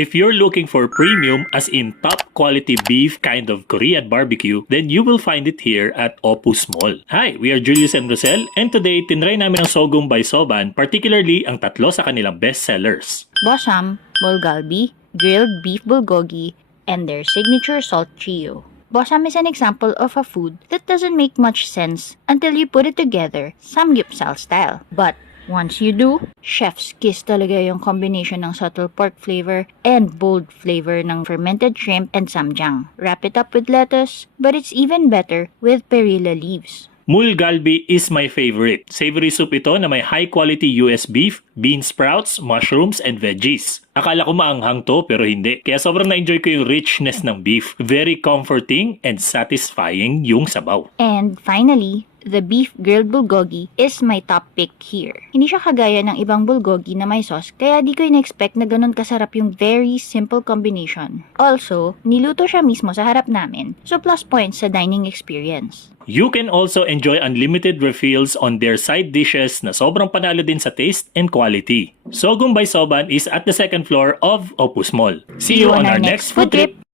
If you're looking for premium as in top quality beef kind of Korean barbecue, then you will find it here at Opus Mall. Hi, we are Julius and Rosel, and today tinry namin ang Sogong by Soban, particularly ang tatlo sa kanilang best sellers. Bossam, bulgogi, grilled beef bulgogi, and their signature salt trio. Bossam is an example of a food that doesn't make much sense until you put it together samgyeopsal style. But once you do, chef's kiss talaga yung combination ng subtle pork flavor and bold flavor ng fermented shrimp and samjang. Wrap it up with lettuce, but it's even better with perilla leaves. Mulgalbi is my favorite. Savory soup ito na may high-quality US beef, bean sprouts, mushrooms, and veggies. Akala ko maanghang to pero hindi. Kaya sobrang na-enjoy ko yung richness ng beef. Very comforting and satisfying yung sabaw. And finally, the beef grilled bulgogi is my top pick here. Hindi siya kagaya ng ibang bulgogi na may sauce, kaya di ko in-expect na ganun kasarap yung very simple combination. Also, niluto siya mismo sa harap namin, so plus points sa dining experience. You can also enjoy unlimited refills on their side dishes na sobrang panalo din sa taste and quality. Sogong by Soban is at the second floor of Opus Mall. See you on our next food trip!